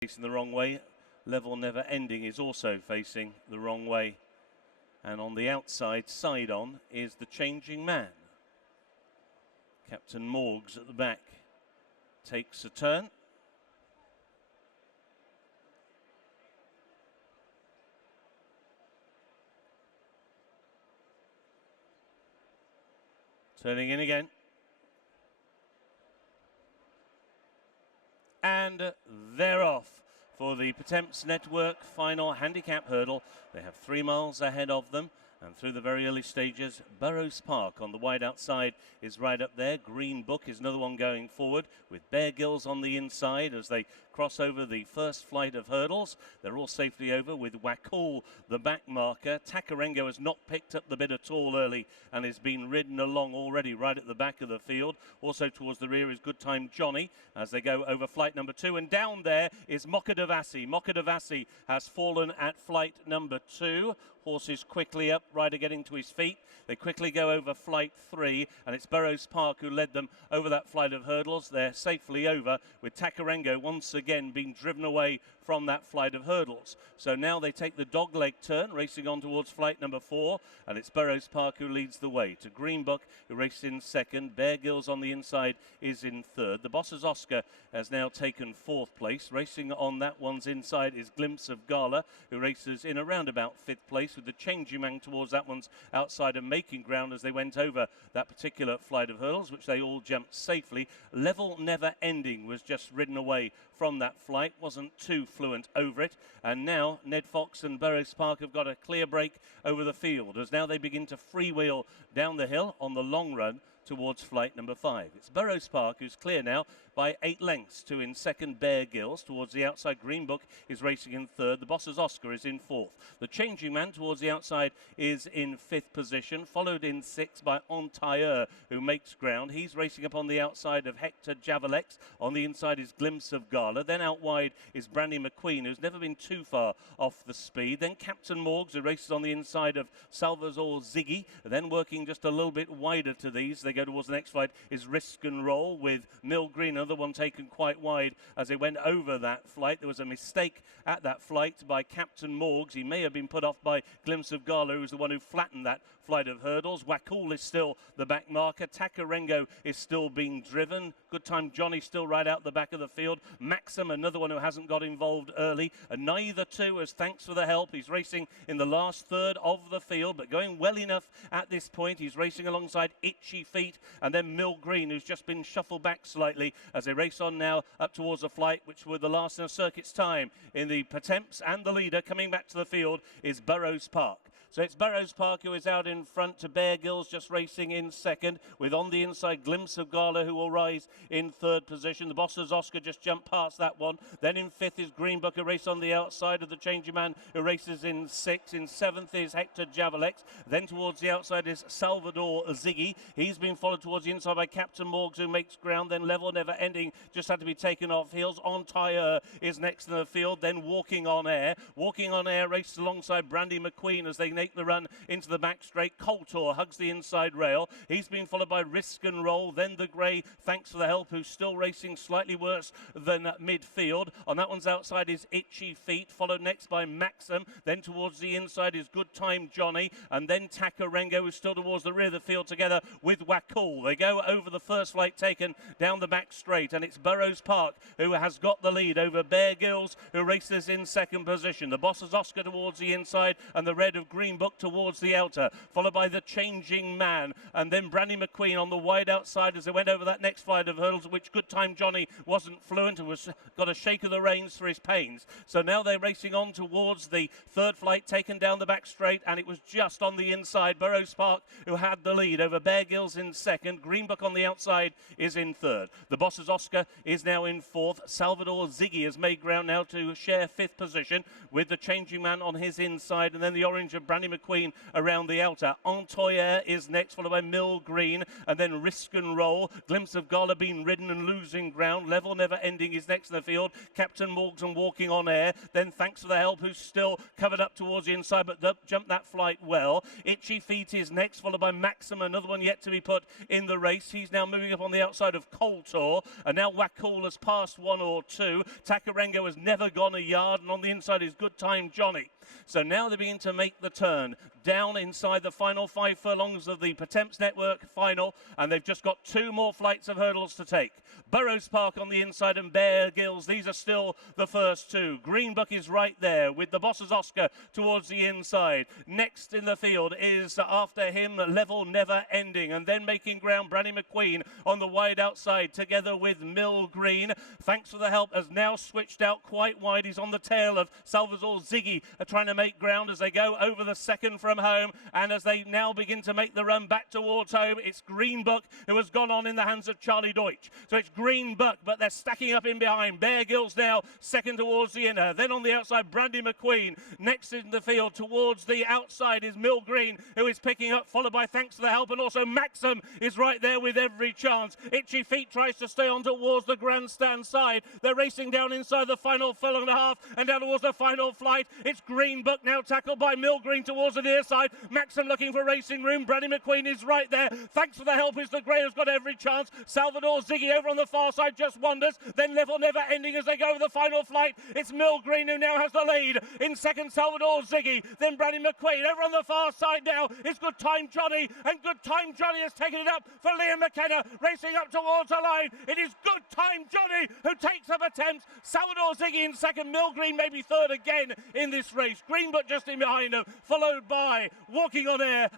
facing the wrong way. Level Never Ending is also facing the wrong way. And on the outside, side on, is The Changing Man. Captain Morgs at the back takes a turn. Turning in again. And they're off for the Pertemps Network Final Handicap Hurdle. They have 3 miles ahead of them. And through the very early stages, Burrows Park on the wide outside is right up there. Green Book is another one going forward with Bear Gills on the inside as they cross over the first flight of hurdles. They're all safely over with Wakul, the back marker. Takarengo has not picked up the bit at all early and has been ridden along already right at the back of the field. Also towards the rear is Good Time Jonny as they go over flight number 2. And down there is Mokkadavassi. Mokkadavassi has fallen at flight number 2. Horses quickly up, rider getting to his feet. They quickly go over flight 3, and it's Burrows Park who led them over that flight of hurdles. They're safely over, with Takarengo once again being driven away from that flight of hurdles. So now they take the dogleg turn, racing on towards flight number 4, and it's Burrows Park who leads the way. To Green Book, who races in second. Bear Gills on the inside is in third. The Boss's Oscar has now taken 4th place. Racing on that one's inside is Glimpse of Gala, who races in around about 5th place, with the Changing Man towards that one's outside and making ground as they went over that particular flight of hurdles, which they all jumped safely. Level Never Ending was just ridden away from that flight, wasn't too fluent over it, and now Ned Fox and Burrows Park have got a clear break over the field as now they begin to freewheel down the hill on the long run towards flight number 5. It's Burrows Park who's clear now by 8 lengths to in second Bear Gills. Towards the outside, Green Book is racing in third. The Boss's Oscar is in 4th. The Changing Man towards the outside is in 5th position, followed in 6th by Ontaire, who makes ground. He's racing up on the outside of Hector Javalex. On the inside is Glimpse of Gala. Then out wide is Brandy McQueen, who's never been too far off the speed. Then Captain Morgs, who races on the inside of Salvador Ziggy. Then working just a little bit wider to these, they go towards the next flight is Risk and Roll with Mill Green, another one taken quite wide as they went over that flight. There was a mistake at that flight by Captain Morgs. He may have been put off by Glimpse of Gala, who was the one who flattened that flight of hurdles. Wakul is still the back marker. Takarengo is still being driven. Good Time Jonny still right out the back of the field. Maxxum, another one who hasn't got involved early. And neither two, as thanks for the help, he's racing in the last third of the field, but going well enough at this point. He's racing alongside Itchy Feet and then Mill Green, who's just been shuffled back slightly as they race on now up towards the flight, which were the last in a circuit's time in the Pertemps, and the leader coming back to the field is Burrows Park. So it's Burrows Park who is out in front to Bear Gills, just racing in second, with on the inside Glimpse of Gala, who will rise in 3rd position. The Boss's Oscar just jumped past that one. Then in 5th is Green Book, who races on the outside of the Changing Man, who races in 6th. In 7th is Hector Javalex. Then towards the outside is Salvador Ziggy. He's been followed towards the inside by Captain Morgs, who makes ground. Then Level Never Ending just had to be taken off heels. Ontaire is next in the field. Then Walking on Air. Walking on Air races alongside Brandy McQueen as they make the run into the back straight. Coltor hugs the inside rail. He's been followed by Risk and Roll. Then the grey, Thanks for the Help, who's still racing slightly worse than midfield. On that one's outside is Itchy Feet, followed next by Maxxum. Then towards the inside is Good Time Jonny. And then Takarengo, who's still towards the rear of the field together with Wakul. They go over the first flight taken down the back straight. And it's Burrows Park who has got the lead over Bear Gills, who races in 2nd position. The Boss's Oscar towards the inside and the red of Green Book towards the outer, followed by the Changing Man, and then Brandy McQueen on the wide outside as they went over that next flight of hurdles, which Good Time Jonny wasn't fluent and was got a shake of the reins for his pains. So now they're racing on towards the 3rd flight taken down the back straight, and it was just on the inside Burrows Park who had the lead over Bear Gills in 2nd. Green Book on the outside is in 3rd. The Boss's Oscar is now in 4th. Salvador Ziggy has made ground now to share 5th position with the Changing Man on his inside, and then the orange of Brandy Brandy McQueen around the outer. Entoyer is next, followed by Mill Green, and then Risk and Roll. Glimpse of Gala being ridden and losing ground. Level Never Ending is next in the field. Captain Morgan walking on air. Then Thanks for the Help, who's still covered up towards the inside, but jumped that flight well. Itchy Feet is next, followed by Maxxum, another one yet to be put in the race. He's now moving up on the outside of Coltor, and now Wakul has passed 1 or 2. Takarengo has never gone a yard, and on the inside is Good Time Jonny. So now they begin to make the turn down inside the final 5 furlongs of the Pertemps Network final, and they've just got 2 more flights of hurdles to take. Burrows Park on the inside and Bear Gills, these are still the first 2. Green Book is right there with the Boss's Oscar towards the inside. Next in the field is after him Level Never Ending, and then making ground Brandy McQueen on the wide outside together with Mill Green. Thanks for the Help has now switched out quite wide. He's on the tail of Salvador Ziggy, trying to make ground as they go over the second from home, and as they now begin to make the run back towards home, it's Green Book who has gone on in the hands of Charlie Deutsch. So it's Green Book, but they're stacking up in behind. Bear Gills now second towards the inner, then on the outside Brandy McQueen. Next in the field towards the outside is Mill Green, who is picking up, followed by Thanks for the Help, and also Maxxum is right there with every chance. Itchy Feet tries to stay on towards the grandstand side. They're racing down inside the final furlong and a half and down towards the final flight. It's Green Book now tackled by Mill Green towards the near side. Maxxum looking for racing room. Brandy McQueen is right there. Thanks for the Help is the grey, has got every chance. Salvador Ziggy over on the far side just wonders. Then Level Never Ending as they go over the final flight. It's Mill Green who now has the lead. In second, Salvador Ziggy. Then Brandy McQueen over on the far side now. It's Good Time Jonny, and Good Time Jonny has taken it up for Liam McKenna, racing up towards the line. It is Good Time Jonny who takes up attempts. Salvador Ziggy in second, Mill Green maybe third again in this race. Green Book just in behind him, followed by Walking on Air